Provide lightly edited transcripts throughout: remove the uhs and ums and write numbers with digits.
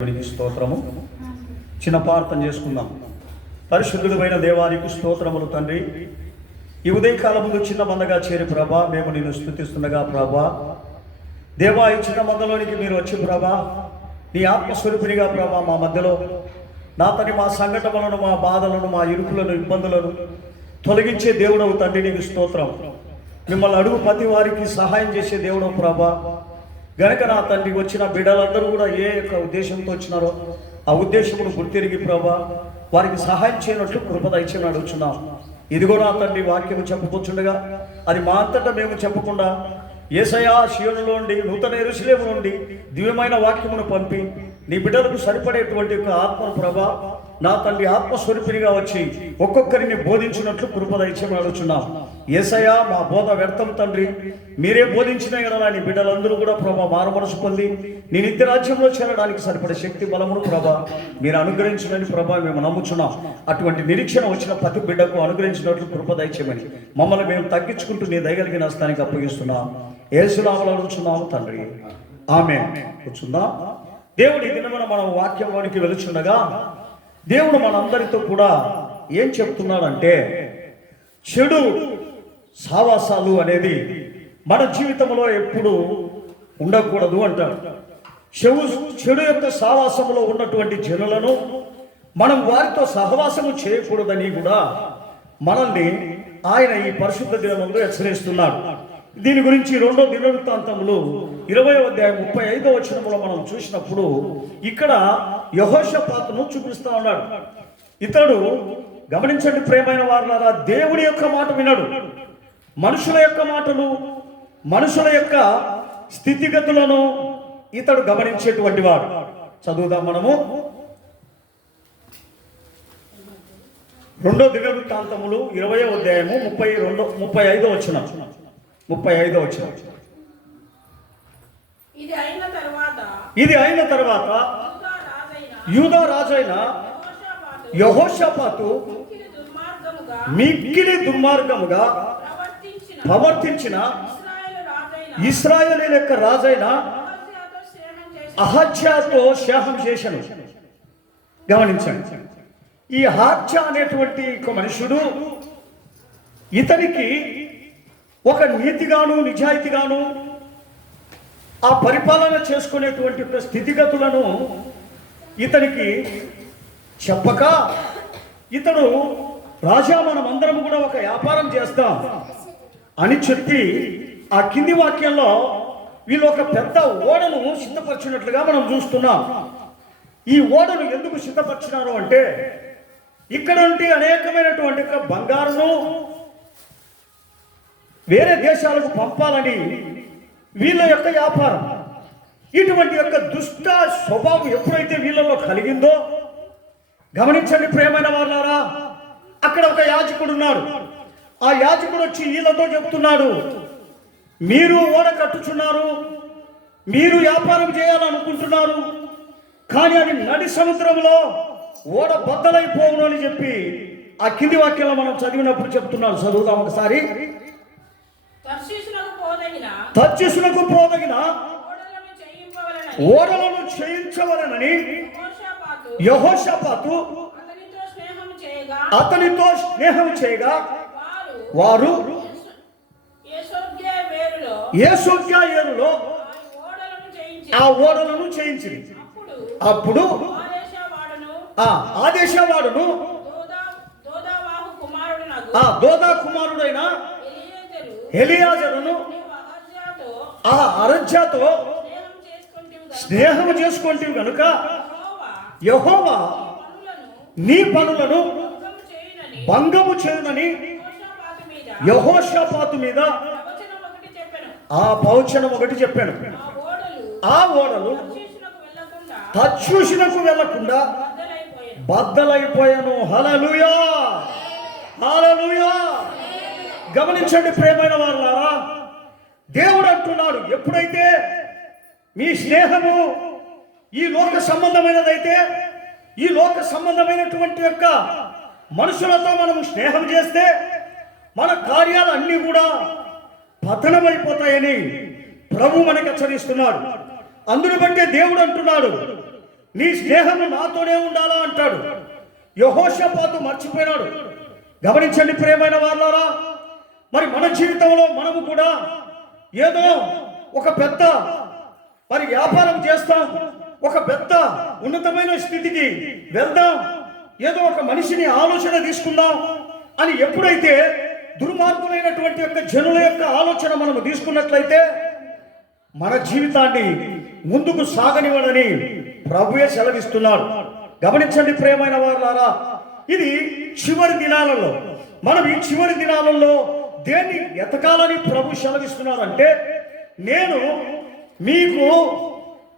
దేవునికి స్తోత్రము. చిన్న ప్రార్థన చేసుకుందాం. పరిశుద్ధుడైన దేవానికి స్తోత్రములు తండ్రి. ఈ ఉదయకాలం ముందు చిన్న మందగా చేరి ప్రభా మేము నిన్ను స్తుతిస్తుండగా ప్రభా దేవా ఈ చిన్న మందలోనికి మీరు వచ్చి ప్రభా నీ ఆత్మస్వరూపినిగా ప్రభా మా మధ్యలో నా తని మా సంఘటనలను మా బాధలను మా ఇరుకులను ఇబ్బందులను తొలగించే దేవుడవు తండ్రి నీకు స్తోత్రం. మిమ్మల్ని అడుగు ప్రతి వారికి సహాయం చేసే దేవుడవు ప్రభా గనక నా తండ్రి వచ్చిన బిడ్డలందరూ కూడా ఏ యొక్క ఉద్దేశంతో వచ్చినారో ఆ ఉద్దేశమును గుర్తిరిగి ప్రభా వారికి సహాయం చేయనట్లు కృప దయచేయని అడుగుచున్నాం. ఇదిగో నా తండ్రి వాక్యము చెప్పుకొచ్చుండగా అది మా అంతటా మేము చెప్పకుండా యేసయ్యా షియోనులో నుండి నూతన యెరూషలేము నుండి దివ్యమైన వాక్యమును పంపి నీ బిడ్డలకు సరిపడేటువంటి యొక్క ఆత్మను ప్రభా నా తండ్రి ఆత్మస్వరూపినిగా వచ్చి ఒక్కొక్కరిని బోధించినట్లు కృప దయచేయమని అడుగుచున్నాం. యేసయ్యా మా బోధ వ్యర్థం తండ్రి, మీరే బోధించిన ఎడల నీ బిడ్డలందరూ కూడా ప్రభా మారు మనసు పొంది నీ నిత్య రాజ్యంలో చేరడానికి సరిపడే శక్తి బలమును ప్రభా మీరు అనుగ్రహించడని ప్రభా మేము నమ్ముచున్నాం. అటువంటి నిరీక్షణ వచ్చిన ప్రతి బిడ్డకు అనుగ్రహించినట్లు కృప దయచేయమని మమ్మల్ని మేము తగ్గించుకుంటూ నీ దయగలిగిన స్థానికి అప్పగిస్తున్నాం. యేసునామములో అడుగుచున్నాము తండ్రి, ఆమేన్. కూర్చుందాం. దేవుడి దినమున మనం వాక్యంలోనికి వెలుచుండగా దేవుడు మనందరితో కూడా ఏం చెప్తున్నాడంటే చెడు సావాసాలు అనేది మన జీవితంలో ఎప్పుడు ఉండకూడదు అంటాడు. చెడు యొక్క సావాసములో ఉన్నటువంటి జనులను మనం వారితో సహవాసము చేయకూడదని కూడా మనల్ని ఆయన ఈ పరిశుద్ధ దినములో హెచ్చరిస్తున్నాడు. దీని గురించి 2వ దినవృత్తాంతములు 20వ అధ్యాయం 35వ వచనములో మనం చూసినప్పుడు ఇక్కడ యెహోషాపాతును చూపిస్తా ఉన్నాడు. ఇతడు గమనించండి ప్రియమైన వారులారా, దేవుని యొక్క మాట వినడు. మనుషుల యొక్క మాటలు మనుషుల యొక్క స్థితిగతులను ఇతడు గమనించేటువంటి వాడు. చదువుదాం మనము 2వ దినవృత్తాంతములు 20వ అధ్యాయము 35వ వచనం. ఇది అయిన తర్వాత యూదా రాజైన యెహోషాపాతు మిక్కిలి దుర్మార్గముగా ప్రవర్తించిన ఇశ్రాయేలీయుల యొక్క రాజైన అహజ్యాతో స్నేహం చేశాను. గమనించండి, ఈ అహజ్యా అనేటువంటి ఒక మనుషుడు ఇతనికి ఒక నీతిగాను నిజాయితీగాను ఆ పరిపాలన చేసుకునేటువంటి స్థితిగతులను ఇతనికి చెప్పక ఇతడు రాజా మనం అందరం కూడా ఒక వ్యాపారం చేస్తాం అని చెప్పి ఆ కింది వాక్యంలో వీళ్ళు ఒక పెద్ద ఓడను సిద్ధపరిచినట్లుగా మనం చూస్తున్నాం. ఈ ఓడను ఎందుకు సిద్ధపరిచినారు అంటే ఇక్కడ నుండి అనేకమైనటువంటి బంగారును వేరే దేశాలకు పంపాలని వీళ్ళ యొక్క వ్యాపారం. ఇటువంటి యొక్క దుష్ట స్వభావం ఎప్పుడైతే వీళ్ళలో కలిగిందో గమనించండి ప్రియమైన వాళ్ళారా, అక్కడ ఒక యాజకుడు ఉన్నాడు. ఆ యాజకుడు వచ్చి వీళ్ళతో చెప్తున్నాడు, మీరు ఓడ కట్టుచున్నారు, మీరు వ్యాపారం చేయాలనుకుంటున్నారు, కానీ అది నడి సముద్రంలో ఓడ బద్దలైపోవును అని చెప్పి ఆ కింది వాక్యంలో మనం చదివినప్పుడు చెప్తున్నాడు. చదువుదాం ఒకసారి. తర్షీషునకు పోదగిన ఓడలను చేయించవలనని యెహోషాపాతు అతనితో స్నేహం చేయగా వారు యేసోగ్యాయేరులో ఆ ఓడలను చేయించింది. అప్పుడు ఆదేశవాడును దోదా కుమారుడైన ఎలియాజరును ఆ అహజ్యాతో స్నేహం చేసుకుంటే కనుక యెహోవా నీ పనులను భంగము చేయునని యెహోషాపాతు మీద ఆ ప్రవచనం ఒకటి చెప్పాను. ఆ ఓడలు తర్షీషునకు వెళ్లకుండా బద్దలైపోయాను. హల్లెలూయా, హల్లెలూయా. గమనించండి ప్రియమైన వారులారా, దేవుడు అంటున్నాడు, ఎప్పుడైతే మీ స్నేహము ఈ లోక సంబంధమైనదైతే ఈ లోక సంబంధమైనటువంటి యొక్క మనుషులతో మనము స్నేహం చేస్తే మన కార్యాలన్నీ కూడా పతనమైపోతాయని ప్రభు మనకు హెచ్చరిస్తున్నాడు. అందును బట్టే దేవుడు అంటున్నాడు, నీ స్నేహము నాతోనే ఉండాలా అంటాడు. యెహోషాపాతు మర్చిపోయినాడు. గమనించండి ప్రియమైన వాళ్ళారా, మరి మన జీవితంలో మనము కూడా ఏదో ఒక పెద్ద మరి వ్యాపారం చేస్తాం, ఒక పెద్ద ఉన్నతమైన స్థితికి వెళ్దాం, ఏదో ఒక మనిషిని ఆలోచన తీసుకుందాం అని ఎప్పుడైతే దుర్మార్గులైనటువంటి యొక్క జనుల యొక్క ఆలోచన మనము తీసుకున్నట్లయితే మన జీవితాన్ని ముందుకు సాగనివ్వడని ప్రభువే సెలవిస్తున్నాడు. గమనించండి ప్రియమైన వారులారా, ఇది చివరి దినాలలో మనం ఈ చివరి దినాలలో దేన్ని ఎతకాలని ప్రభు సెలవిస్తున్నారంటే, నేను మీకు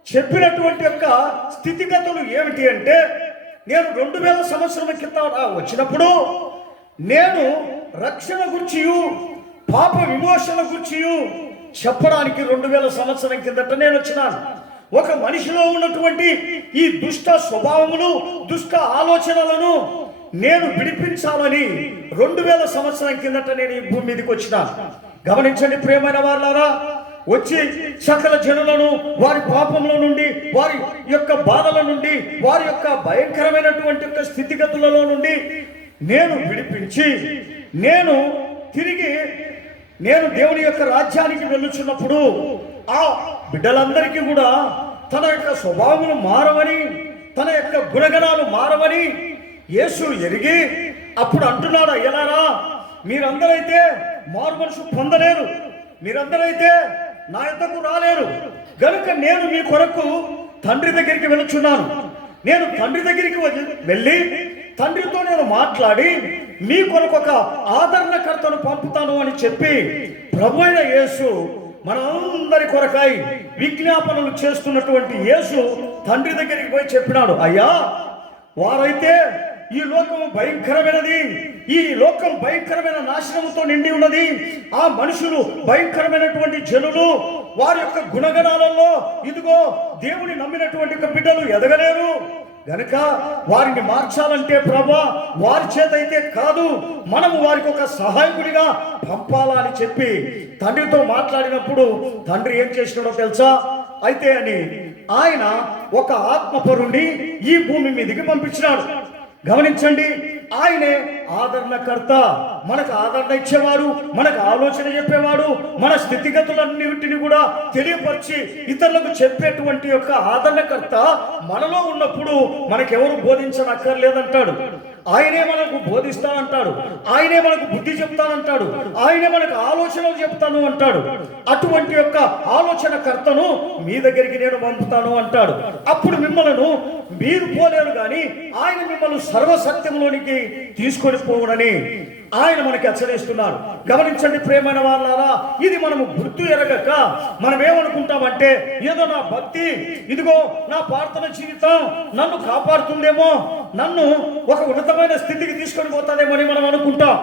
చెప్పినటువంటి యొక్క స్థితిగతులు ఏమిటి అంటే, నేను 2000 సంవత్సరాల క్రితం వచ్చినప్పుడు నేను రక్షణ గుర్చియు పాప విమోచన గుర్చియు చెప్పడానికి 2000 సంవత్సరం కిందట నేను వచ్చినాను. ఒక మనిషిలో ఉన్నటువంటి ఈ దుష్ట స్వభావములు, దుష్ట ఆలోచనలను నేను విడిపించాలని 2000 సంవత్సరం కిందట నేను ఈ భూమి మీదకి వచ్చినాను. గమనించండి ప్రియమైన వాళ్ళారా, వచ్చి సకల జనులను వారి పాపముల నుండి, వారి యొక్క బాధల నుండి, వారి యొక్క భయంకరమైనటువంటి యొక్క స్థితిగతులలో నుండి నేను విడిపించి నేను దేవుని యొక్క రాజ్యానికి వెళ్ళుచున్నప్పుడు ఆ బిడ్డలందరికీ కూడా తన యొక్క స్వభావములు మారవని, తన యొక్క గుణగణాలు మారవని యేసు ఎరిగి అప్పుడు అంటున్నాడు, అయ్యలారా, మీరందరైతే మారు మనసు పొందలేరు, మీరందరైతే నా యొద్దకు రాలేరు గనుక నేను మీ కొరకు తండ్రి దగ్గరికి వెళుచున్నాను. నేను తండ్రి దగ్గరికి వెళ్ళి తండ్రితో నేను మాట్లాడి మీ కొరకు ఒక ఆదరణకర్తను పంపుతాను అని చెప్పి ప్రభు అయిన యేసు మనందరి కొరకై విజ్ఞాపనలు చేస్తున్నటువంటి యేసు తండ్రి దగ్గరికి పోయి చెప్పినాడు, అయ్యా, వారైతే ఈ లోకం భయంకరమైనది, ఈ లోకం భయంకరమైన నాశనముతో నిండి ఉన్నది, ఆ మనుషులు భయంకరమైనటువంటి జనులు, వారి యొక్క గుణగణాలలో ఇదిగో దేవుని నమ్మినటువంటి బిడ్డలు ఎదగలేరు గనుక వారిని మార్చాలంటే ప్రభా వారి చేత అయితే కాదు, మనము వారికి ఒక సహాయకుడిగా పంపాలా అని చెప్పి తండ్రితో మాట్లాడినప్పుడు తండ్రి ఏం చేసినాడో తెలుసా? అయితే అని ఆయన ఒక ఆత్మపరుణ్ణి ఈ భూమి మీదకి పంపించినాడు. గమనించండి, ఆయనే ఆదరణకర్త, మనకు ఆదరణ ఇచ్చేవాడు, మనకు ఆలోచన చెప్పేవాడు, మన స్థితిగతులన్నింటినీ కూడా తెలియపరిచి ఇతరులకు చెప్పేటువంటి యొక్క ఆదరణకర్త మనలో ఉన్నప్పుడు మనకెవరు బోధించనక్కర్లేదంటాడు. ఆయనే మనకు బోధిస్తానంటాడు, ఆయనే మనకు బుద్ధి చెప్తానంటాడు, ఆయనే మనకు ఆలోచనలు చెప్తాను అంటాడు. అటువంటి యొక్క ఆలోచనకర్తను మీ దగ్గరికి నేను పంపుతాను అంటాడు. అప్పుడు మిమ్మల్ని మీరు పోలేరు కానీ ఆయన మిమ్మల్ని సర్వసత్యంలోనికి తీసుకొని పోవునని ఆయన మనకి హెచ్చరిస్తున్నాడు. గమనించండి ప్రియమైన వాళ్ళారా, ఇది మనము గుర్తు ఎరగక మనం ఏమనుకుంటామంటే, ఏదో నా భక్తి, ఇదిగో నా ప్రార్థన జీవితం నన్ను కాపాడుతుందేమో, నన్ను ఒక ఉన్నతమైన స్థితికి తీసుకొని పోతాదేమో అని మనం అనుకుంటాం.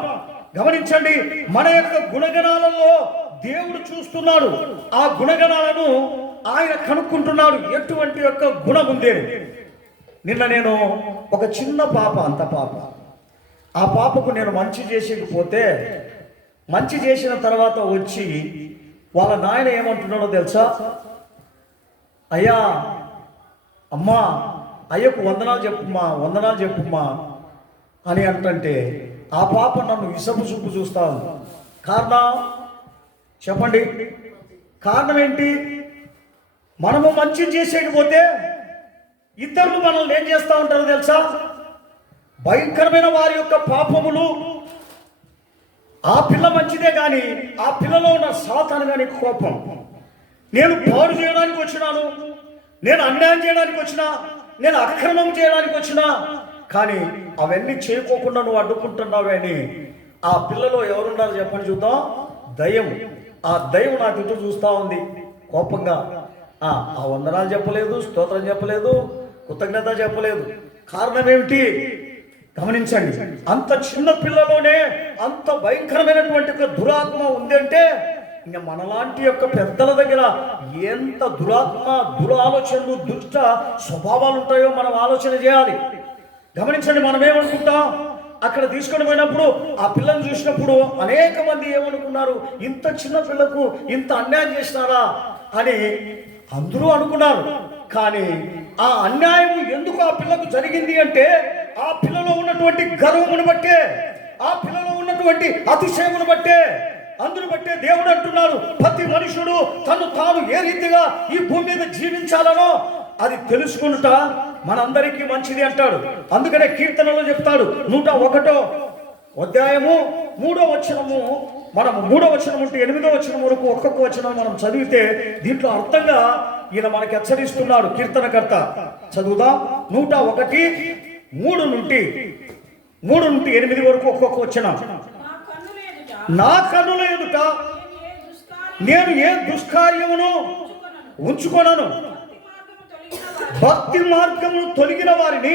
గమనించండి, మన యొక్క గుణగణాలలో దేవుడు చూస్తున్నాడు, ఆ గుణగణాలను ఆయన కనుక్కుంటున్నాడు, ఎటువంటి యొక్క గుణం ఉంది. నిన్న నేను ఒక చిన్న పాప, అంత పాప, ఆ పాపకు నేను మంచి చేసేకపోతే, మంచి చేసిన తర్వాత వచ్చి వాళ్ళ నాయన ఏమంటున్నాడో తెలుసా? అయ్యా, అమ్మా, అయ్యకు వందనాలు చెప్పుమ్మా అని అంటుంటే ఆ పాప నన్ను ఇసపు చూపు చూస్తాను. కారణం చెప్పండి, కారణం ఏంటి? మనము మంచి చేసేకపోతే ఇతరులు మనల్ని ఏం చేస్తూ ఉంటారో తెలుసా? భయంకరమైన వారి యొక్క పాపములు, ఆ పిల్ల మంచిదే కానీ ఆ పిల్లలో ఉన్న సాతాను కానీ కోపం, నేను పాడు చేయడానికి వచ్చినాను, నేను అన్యాయం చేయడానికి వచ్చినా, నేను అక్రమం చేయడానికి వచ్చినా, కానీ అవన్నీ చేయకోకుండా నువ్వు అడ్డుకుంటున్నావే అని ఆ పిల్లలో ఎవరున్నారు చెప్పని చూద్దాం? దయ్యం. ఆ దయ్యం నాకు ఎదురు చూస్తూ ఉంది కోపంగా. ఆ వందనాలు చెప్పలేదు, స్తోత్రం చెప్పలేదు, కృతజ్ఞత చెప్పలేదు. కారణం ఏమిటి? గమనించండి, అంత చిన్న పిల్లలోనే అంత భయంకరమైనటువంటి ఒక దురాత్మ ఉంది అంటే ఇంకా మనలాంటి యొక్క పెద్దల దగ్గర ఎంత దురాత్మ, దురాలోచనలు, దుష్ట స్వభావాలు ఉంటాయో మనం ఆలోచన చేయాలి. గమనించండి, మనం ఏమనుకుంటాం? అక్కడ తీసుకొని పోయినప్పుడు ఆ పిల్లని చూసినప్పుడు అనేక మంది ఏమనుకున్నారు? ఇంత చిన్న పిల్లకు ఇంత అన్యాయం చేసినారా అని అందరూ అనుకున్నారు. కానీ ఆ అన్యాయం ఎందుకు ఆ పిల్లకు జరిగింది అంటే ఆ పిల్లలో ఉన్నటువంటి గర్వమును బట్టే, ఆ పిల్లలో ఉన్నటువంటి అతిశయమును బట్టే. అందును బట్టే దేవుడు అంటున్నాడు, ప్రతి మనుషుడు తను తాను ఏ రీతిగా ఈ భూమి మీద జీవించాలనో అది తెలుసుకుంటా మనందరికీ మంచిది అంటాడు. అందుకనే కీర్తనలో చెప్తాడు 101వ అధ్యాయము 3వ వచనము, మనం 3వ వచనం ఉంటే 8వ వచనం వరకు ఒక్కొక్క వచనం మనం చదివితే దీంట్లో అర్థంగా ఈయన మనకి హెచ్చరిస్తున్నాడు కీర్తనకర్త. చదువుదాం. 101:3 నుండి 8 వరకు ఒక్కొక్క వచనం. నా కన్నుల ఎదుట నేను ఏ దుష్కార్యమును ఉంచుకొనను, భక్తి మార్గమును తొలగిన వారిని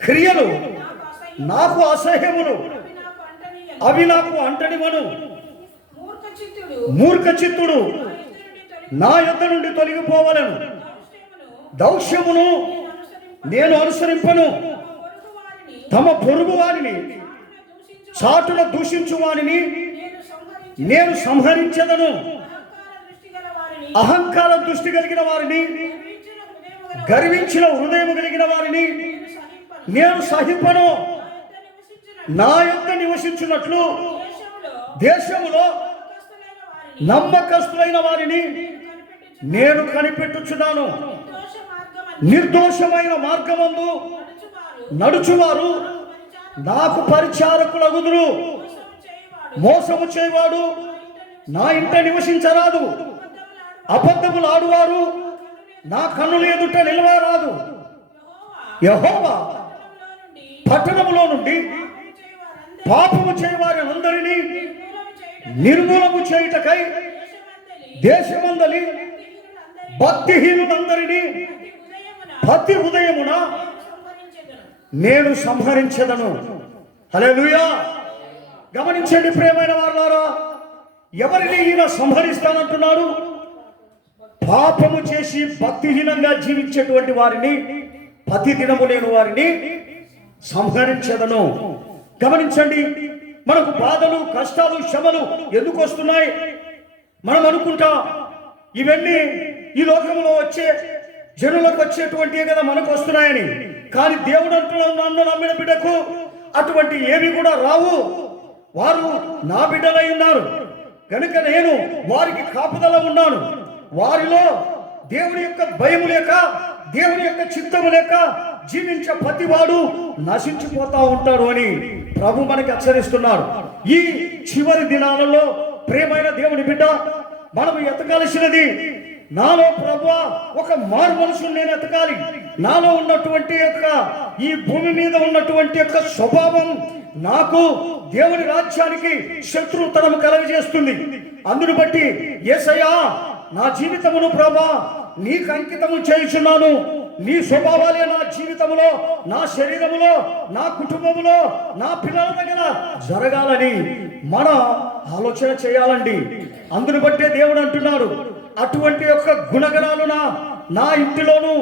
క్రియలు నాకు అసహ్యమును, అవి నాకు అంటనివను. మూర్ఖ చిత్తుడు నా యొద్ద నుండి తొలగిపోవలను, దౌష్యమును నేను అనుసరింపను. తమ పొరుగు వారిని చాటున దూషించు వారిని నేను సంహరించదను. అహంకార దృష్టి కలిగిన వారిని, గర్వించిన హృదయము కలిగిన వారిని నేను సహింపను. నా యొద్ద నివసించున్నట్లు దేశములో నమ్మకస్తులైన వారిని నేను కనిపెట్టుచున్నాను. నిర్దోషమైన మార్గమందు నడుచువారు నాకు పరిచారకులగుదురు. మోసము చేయవాడు నా ఇంట నివసించరాదు. అబద్ధములు ఆడువారు నా కన్నుల ఎదుట నిలవరాదు. యెహోవా పట్టణములో నుండి పాపము చేయవారిని అందరినీ నిర్మూలము చేయుటకై దేశమందలి భక్తిహీనులందరినీ ప్రతి ఉదయమున నేను సంహరించెదను. హల్లెలూయా. గమనించండి ప్రియమైన వారులారా, ఎవరిని ఈయన సంహరిస్తానంటున్నాడు? పాపము చేసి భక్తిహీనంగా జీవించేటువంటి వారిని, ప్రతి దినము నేను వారిని సంహరించెదను. గమనించండి, మనకు బాధలు, కష్టాలు, శ్రమలు ఎందుకు వస్తున్నాయి? మనం అనుకుంటాం ఇవన్నీ ఈ లోకంలో వచ్చే జనులకు వచ్చేటువంటివి కదా మనకు వస్తున్నాయని. కానీ దేవుడు అంటున్నాడు, నన్ను నమ్మిన బిడ్డకు అటువంటి ఏవి కూడా రావు. వారు నా బిడ్డలై ఉన్నారు కనుక నేను వారికి కాపుదల ఉన్నాను. వారిలో దేవుని యొక్క భయము లేక, దేవుని యొక్క చిత్తము లేక జీవించే ప్రతివాడు నశించిపోతా ఉంటాడు అని ప్రభు మనకి హెచ్చరిస్తున్నాడు. ఈ చివరి దినాలలో ప్రియమైన దేవుని బిడ్డ, మనం ఎతకాల్సినది, నాలో ప్రభువా ఒక మారు మనసును నేను ఎతకాలి. నాలో ఉన్నటువంటి యొక్క ఈ భూమి మీద ఉన్నటువంటి యొక్క స్వభావం నాకు దేవుని రాజ్యానికి శత్రుతనము కలగజేస్తుంది. అందును బట్టి యేసయ్యా నా జీవితమును ప్రభువా నీకు అంకితము చేయుచున్నాను. నీ స్వభావాలే నా జీవితములో, నా శరీరములో, నా కుటుంబములో, నా పిల్లల దగ్గర జరగాలని మన ఆలోచన చేయాలండి. అందును బట్టే దేవుడు అంటున్నాడు, అటువంటి యొక్క గుణగణాలు నా ఇంటిలోను,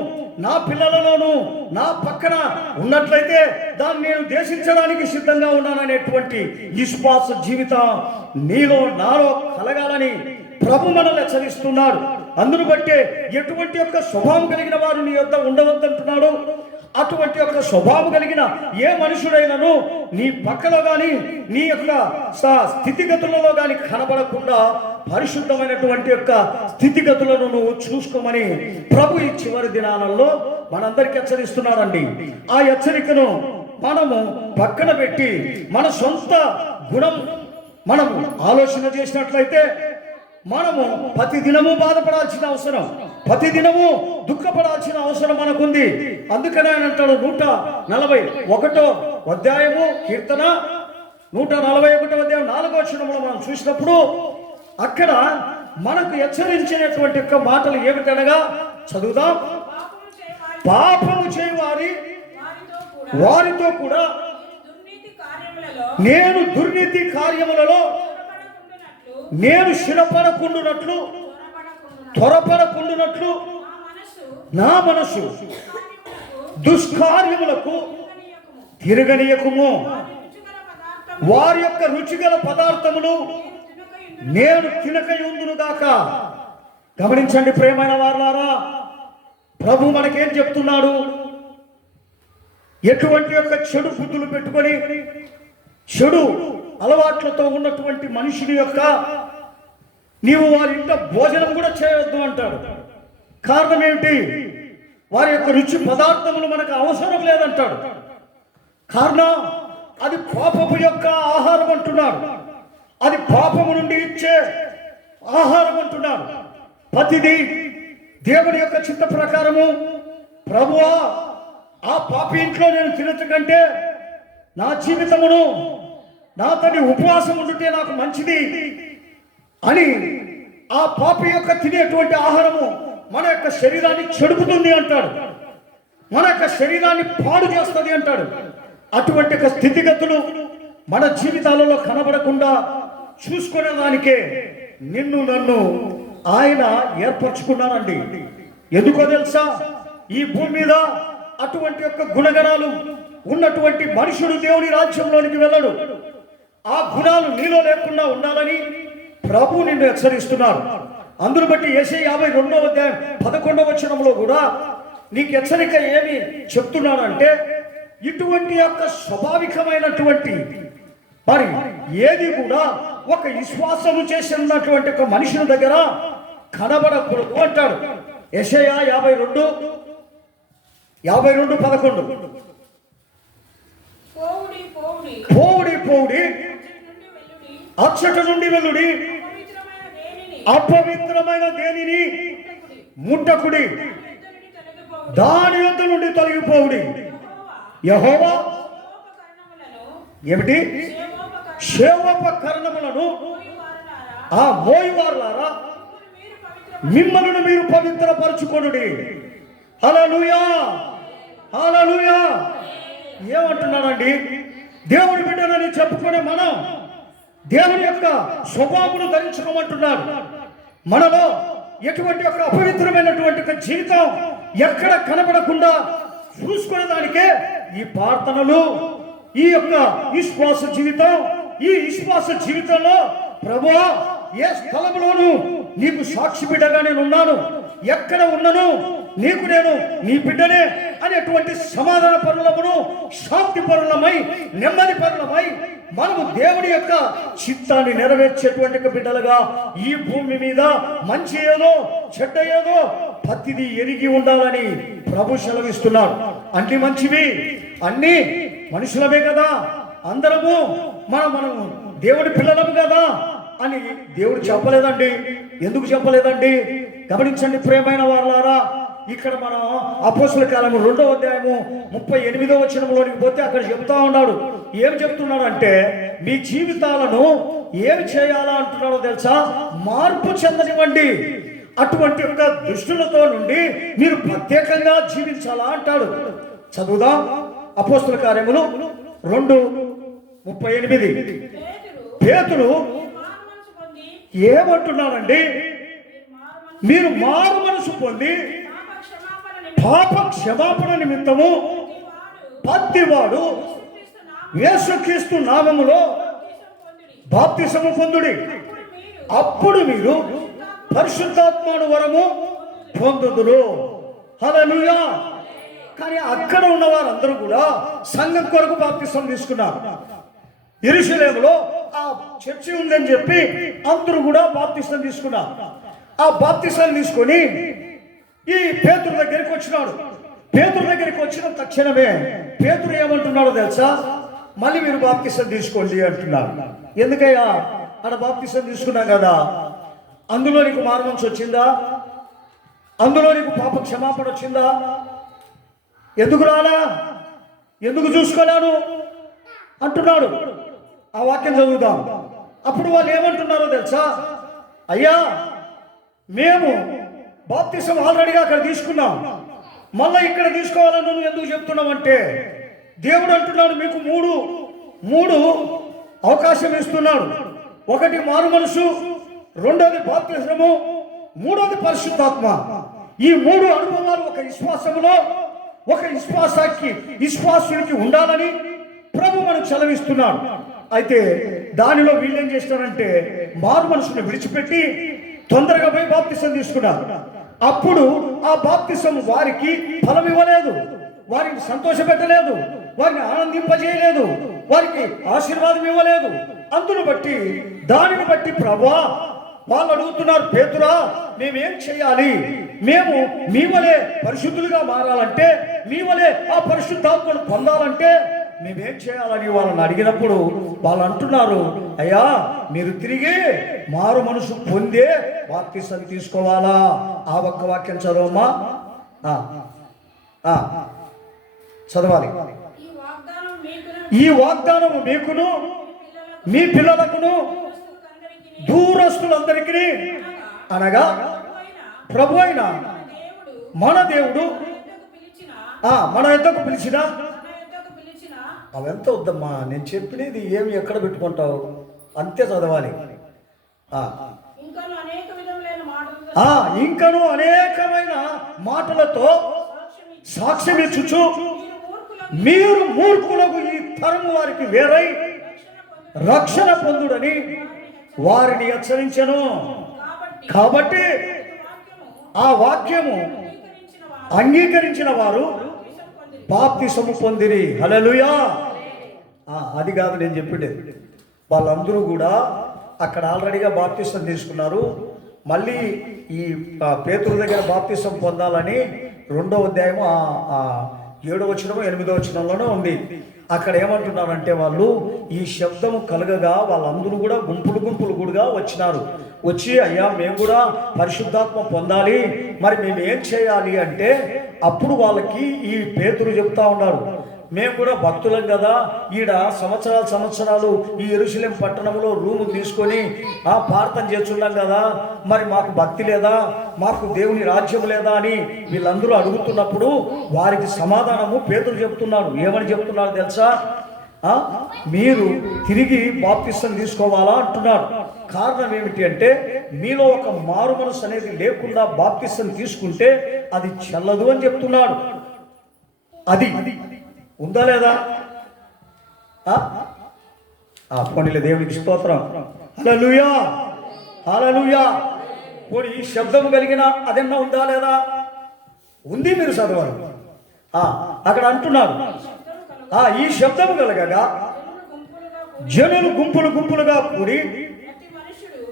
నా పిల్లలలోను, నా పక్కన ఉన్నట్లయితే దాన్ని నేను దేశించడానికి సిద్ధంగా ఉన్నాననేటువంటి విశ్వాస జీవితం నీలో నాలో కలగాలని ప్రభు మనల్ని హెచ్చరిస్తున్నాడు. అందును బట్టే ఎటువంటి యొక్క స్వభావం కలిగిన వారు నీ యొద్ద ఉండవద్దంటున్నాడు. అటువంటి యొక్క స్వభావం కలిగిన ఏ మనుషుడైనను నీ పక్కలో కానీ నీ యొక్క స్థితిగతులలో కానీ కనబడకుండా పరిశుద్ధమైనటువంటి యొక్క స్థితిగతులను నువ్వు చూసుకోమని ప్రభు ఈ చివరి దినాలలో మనందరికీ హెచ్చరిస్తున్నాడండి. ఆ హెచ్చరికను మనము పక్కన పెట్టి మన సొంత గుణం మనము ఆలోచన చేసినట్లయితే మనము ప్రతి దినము బాధపడాల్సిన అవసరం, ప్రతి దినము దుఃఖపడాల్సిన అవసరం మనకుంది. అందుకనే ఆయన అంటాడు 141వ అధ్యాయము కీర్తన 141వ అధ్యాయం 4వ వచనంలో మనం చూసినప్పుడు అక్కడ మనకు హెచ్చరించినటువంటి యొక్క మాటలు ఏమిటనగా చదువుదాం. పాపము చేయవారి వారితో కూడా నేను దుర్నీతి కార్యములలో నేను స్థిరపడకుండునట్లు, త్వరపడకుండునట్లు నా మనసు దుష్కార్యములకు తిరగనీయకుము. వారి యొక్క రుచిగల పదార్థములు నేను తినకయుందును గాక. గమనించండి ప్రియమైన వారులారా, ప్రభు మనకేం చెప్తున్నాడు? ఎటువంటి యొక్క చెడు బుద్ధులు పెట్టుకొని చెడు అలవాట్లతో ఉన్నటువంటి మనుషుని యొక్క నీవు వారి ఇంట భోజనం కూడా చేయవద్దు అంటాడు. కారణం ఏమిటి? వారి యొక్క రుచి పదార్థములు మనకు అవసరం లేదంటాడు. కారణం అది పాపము యొక్క ఆహారం అంటున్నాడు. అది పాపము నుండి ఇచ్చే ఆహారం అంటున్నాడు. ప్రతిదీ దేవుని యొక్క చిత్త ప్రకారము ప్రభువా ఆ పాపి ఇంట్లో నేను తినటకంటే నా జీవితమును నా తండ్రి ఉపవాసం ఉండుంటే నాకు మంచిది అని ఆ పాపి యొక్క తినేటువంటి ఆహారము మన యొక్క శరీరాన్ని చెడుపుతుంది అంటాడు. మన యొక్క శరీరాన్ని పాడు చేస్తుంది అంటాడు. అటువంటి ఒక స్థితిగతులు మన జీవితాలలో కనబడకుండా చూసుకునే దానికే నిన్ను నన్ను ఆయన ఏర్పరచుకున్నానండి. ఎందుకో తెలుసా? ఈ భూమి మీద అటువంటి యొక్క గుణగణాలు ఉన్నటువంటి మనుషుడు దేవుని రాజ్యంలోనికి వెళ్ళడు. ఆ గుణాలు నీలో లేకుండా ఉండాలని ప్రభు నిన్ను హెచ్చరిస్తున్నాడు. అందును బట్టి యెషయా 52:11 కూడా నీకు హెచ్చరిక ఏమి చెప్తున్నానంటే, ఇటువంటి యొక్క స్వాభావికమైనటువంటి మరి ఏది కూడా ఒక విశ్వాసము చేసినటువంటి ఒక మనుషుని దగ్గర కనబడకూడదు అంటాడు. యెషయా 52:11 పోవుడి పోవుడి అచ్చట నుండి వెల్లుడి, అపవిత్రమైన దేనిని ముట్టకుడి, దాని యొద్ద నుండి తొలగిపోవుడి. యెహోవా ఏమిటి? సేవోపకరణములను ఆ మోయువారులారా మిమ్మల్ని మీరు పవిత్రపరచుకొనుడి. హల్లెలూయా, హల్లెలూయా. ఏమంటున్నాడండి? దేవుని బిడ్డలని చెప్పుకునే మనం దేవుని యొక్క స్వభావమును ధరించుకోమంటున్నాడు. మనలో ఎటువంటి యొక్క అపవిత్రమైనటువంటి ఒక జీవితం ఎక్కడ కనబడకుండా చూసుకునే దానికే ఈ ప్రార్థనలు, ఈ యొక్క విశ్వాస జీవితం. ఈ విశ్వాస జీవితంలో ప్రభువా ఏ స్థలంలోనూ నీకు సాక్షి బిడ్డగా నేను ఉన్నాను, ఎక్కడ ఉన్నను నీకు నేను నీ బిడ్డనే అనేటువంటి సమాధాన పరులమును, శాంతి పరులమై, నెమ్మది పరులమై మనము దేవుడి యొక్క చిత్తాన్ని నెరవేర్చేటువంటి బిడ్డలుగా ఈ భూమి మీద మంచి ఏదో చెడ్డ ఏదో ప్రతిదీ ఎరిగి ఉండాలని ప్రభు సెలవిస్తున్నాడు. అన్ని మంచివి, అన్ని మనుషులమే కదా, అందరము మనము దేవుడి పిల్లలము కదా అని దేవుడు చెప్పలేదండి. ఎందుకు చెప్పలేదండి? గమనించండి ప్రియమైన వారలారా. ఇక్కడ మనం అపోస్తుల కాలము 2:38 పోతే అక్కడ చెప్తా ఉన్నాడు. ఏం చెప్తున్నాడు అంటే, మీ జీవితాలను ఏమి చేయాలా అంటున్నాడో తెలుసా? మార్పు చెందనివ్వండి. అటువంటి యొక్క దుష్టులతో నుండి మీరు ప్రత్యేకంగా జీవించాలా అంటాడు. చదువుదాం. అపోస్తుల కార్యములు 2:38. పేతురు ఏమంటున్నాడండి? మీరు మారు మనసు పొంది పాప క్షమాపణ నిమిత్తము ప్రతివాడు యేసుక్రీస్తు నామములో బాప్తిసము పొందుడి, అప్పుడు మీరు పరిశుద్ధాత్మను వరము పొందుదురు. హల్లెలూయా. కానీ అక్కడ ఉన్న వారందరూ కూడా సంఘం కొరకు బాప్తిసం తీసుకున్నారు. యెరూషలేములో ఆ చర్చి ఉందని చెప్పి అందరూ కూడా బాప్తిసం తీసుకున్నారు. ఆ బాప్తిసం తీసుకొని ఈ పేతురు దగ్గరికి వచ్చినాడు. పేతురు దగ్గరికి వచ్చిన తక్షణమే పేతురు ఏమంటున్నాడో తెలుసా? మళ్ళీ మీరు బాప్తిసం తీసుకోండి అంటున్నాడు. ఎందుకయ్యా? ఆడ బాప్తిసం తీసుకున్నాం కదా, అందులో నీకు మారుమనసు వచ్చిందా? అందులో నీకు పాప క్షమాపణ వచ్చిందా? ఎందుకు రాలా? ఎందుకు చూసుకోలేను అంటున్నాడు. ఆ వాక్యం చదువుదాం. అప్పుడు వాళ్ళు ఏమంటున్నారో తెలుసా? అయ్యా, మేము బాప్తిసం ఆల్రెడీగా అక్కడ తీసుకున్నాం, మళ్ళీ ఇక్కడ తీసుకోవాలని నువ్వు ఎందుకు చెప్తున్నావంటే, దేవుడు అంటున్నాడు మీకు మూడు అవకాశం ఇస్తున్నాడు. ఒకటి మారు మనసు, రెండోది బాప్తిసము, మూడోది పరిశుద్ధాత్మ. ఈ మూడు అనుభవాలు ఒక విశ్వాసములో ఒక విశ్వాసునికి ఉండాలని ప్రభు మనకు సెలవిస్తున్నాడు. అయితే దానిలో వీళ్ళు ఏం చేస్తారంటే మారు మనసును విడిచిపెట్టి తొందరగా పోయి బాప్తిసం తీసుకున్నారు. అప్పుడు ఆ బాప్తిసం వారికి ఫలం ఇవ్వలేదు, వారిని సంతోషపెట్టలేదు, వారిని ఆనందింపజేయలేదు, వారికి ఆశీర్వాదం ఇవ్వలేదు. అందును బట్టి దానిని బట్టి ప్రభువా, వాళ్ళు అడుగుతున్నారు, పేతురా మేమేం చేయాలి, మేము మీ వలే పరిశుద్ధులుగా మారాలంటే, మీ వలే ఆ పరిశుద్ధాత్మను పొందాలంటే మేమేం చేయాలని వాళ్ళని అడిగినప్పుడు వాళ్ళు అంటున్నారు, అయ్యా మీరు తిరిగి మారు మనసు పొందే బాప్తిసం తీసుకోవాలా. ఆ ఒక్క వాక్యం చదవమ్మా, చదవాలి. ఈ వాగ్దానం మీకును మీ పిల్లలకును దూరస్తులందరికీ అనగా ప్రభు అయిన మన దేవుడు మన యొద్దకు పిలిచిన, అవెంత వద్దమ్మా, నేను చెప్పినది ఏమి ఎక్కడ పెట్టుకుంటావు, అంతే చదవాలి. ఇంకను అనేకమైన మాటలతో సాక్ష్యం ఇచ్చుచు మీరు మూర్ఖులకు ఈ తరము వారికి వేరై రక్షణ పొందుడని వారిని హెచ్చరించెను. కాబట్టి ఆ వాక్యము అంగీకరించిన వారు బాప్తిసము పొందిరి. హల్లెలూయా. అది కాదు నేను చెప్పేది, వాళ్ళందరూ కూడా అక్కడ ఆల్రెడీగా బాప్తిసం తీసుకున్నారు. మళ్ళీ ఈ పేతురు దగ్గర బాప్తిసం పొందాలని 2వ అధ్యాయము 7వ వచనము 8వ వచనంలోనే ఉంది. అక్కడ ఏమంటున్నారంటే వాళ్ళు ఈ శబ్దము కలగగా వాళ్ళందరూ కూడా గుంపులు గుడిగా వచ్చినారు. వచ్చి అయ్యా మేము కూడా పరిశుద్ధాత్మ పొందాలి, మరి మేము ఏం చేయాలి అంటే అప్పుడు వాళ్ళకి ఈ పేతురు చెప్తా ఉన్నారు, మేము కూడా భక్తులం కదా, ఈడ సంవత్సరాలు ఈ యెరూషలేము పట్టణంలో రూము తీసుకొని ప్రార్థన చేస్తున్నాం కదా, మరి మాకు భక్తి లేదా, మాకు దేవుని రాజ్యం లేదా అని వీళ్ళందరూ అడుగుతున్నప్పుడు వారికి సమాధానము పేతురు చెప్తున్నాడు. ఏమని చెప్తున్నాడు తెలుసా? మీరు తిరిగి బాప్తిసం తీసుకోవాలా అంటున్నాడు. కారణం ఏమిటి అంటే మీలో ఒక మారు మనసు అనేది లేకుండా బాప్తిసం తీసుకుంటే అది చెల్లదు అని చెప్తున్నాడు. అది ఉందా లేదా? పోనీలే, దేవునికి స్తోత్రం. హల్లెలూయా, హల్లెలూయా. పోనీ ఈ శబ్దం కలిగిన అదన్నా ఉందా లేదా? ఉంది, మీరు చదవాలి. అక్కడ అంటున్నారు, ఈ శబ్దం కలగగా జనులు గుంపులుగా కూడి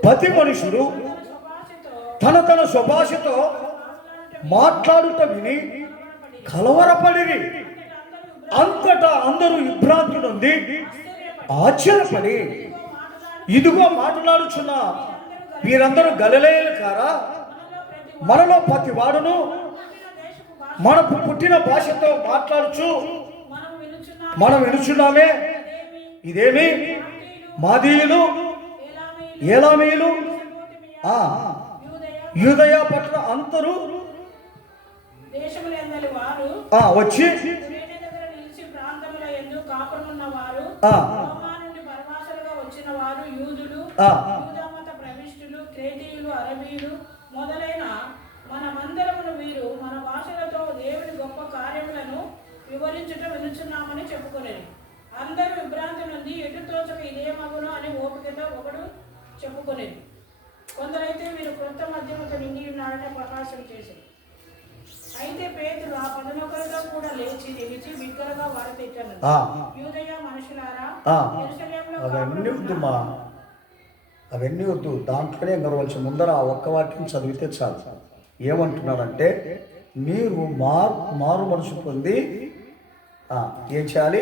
ప్రతి మనుషుడు తన స్వభాషతో మాట్లాడుట విని కలవరపడిరి. అంతటా అందరూ విభ్రాంతి నుండి ఆశ్చర్యపడి, ఇదిగో మాట్లాడుచున్న వీరందరూ గలిలయులు కారా? మనలో ప్రతి వాడును మనకు పుట్టిన భాషతో మాట్లాడుచు మనం వినుచున్నామే. ఇదేమి మాదీయులు, ఏలామీయులు, యూదయ పట్ల అందరూ వచ్చి మొదలైన మనమందరమును వీరు మన భాషలతో దేవుని గొప్ప కార్యములను వివరించుట వినుచున్నామని చెప్పుకునేది. అందరూ విభ్రాంతి నుండి ఎటు తోచక ఇదేమగును అని ఓపికతో ఒకడు చెప్పుకునేది. కొందరైతే వీరు క్రొత్త మద్యముతో నిండి ఉన్నాడని ప్రకాశం చేసింది. అయితే పేతురు ఆ 11తో కూడా లేచి నిలిచి బిగ్గరగా వారితెట్టను, యూదయ మనుషులారా, యెరూషలేములో అవన్నీ వద్దు, దాంట్లోనే గర్వచ్చు. ముందర ఆ ఒక్క వాక్యం చదివితే చాలు. ఏమంటున్నాడంటే మీరు మారు మనసు పొంది ఏం చేయాలి?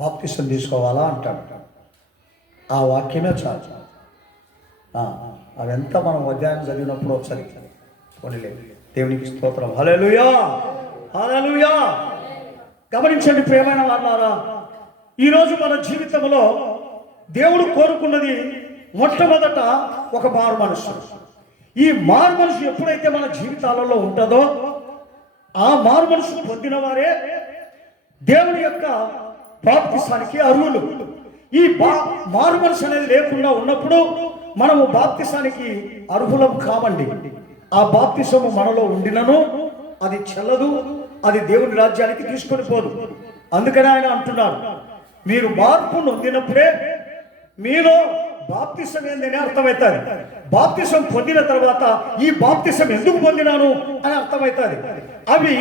బాప్తిసం తీసుకోవాలా అంటాడు. ఆ వాక్యమే చాలు. అవంతా మనం అధ్యాయం చదివినప్పుడు ఒకసారి పోనీలే, దేవునికి స్తోత్రం. హల్లెలూయా, హల్లెలూయా. గమనించండి ప్రియమైన వాళ్ళారా, ఈరోజు మన జీవితంలో దేవుడు కోరుకున్నది మొట్టమొదట ఒక మారు మనసు. ఈ మారు మనసు ఎప్పుడైతే మన జీవితాలలో ఉంటుందో ఆ మారు మనసు పొందిన వారే దేవుని యొక్క బాప్తిసానికి అర్హులు. ఈ మారు మనసు అనేది లేకుండా ఉన్నప్పుడు మనము బాప్తిసానికి అర్హులం కామండి. ఆ బాప్తిసము మనలో ఉండినను అది చెల్లదు, అది దేవుని రాజ్యానికి తీసుకొని పోదు. అందుకని ఆయన అంటున్నాడు, మీరు మార్పు నొందినప్పుడే మీలో బాప్తిసం ఏందని అర్థమవుతుంది. బాప్తిసం పొందిన తర్వాత ఈ బాప్తిసం ఎందుకు పొందినాను అని అర్థమవుతుంది. అవి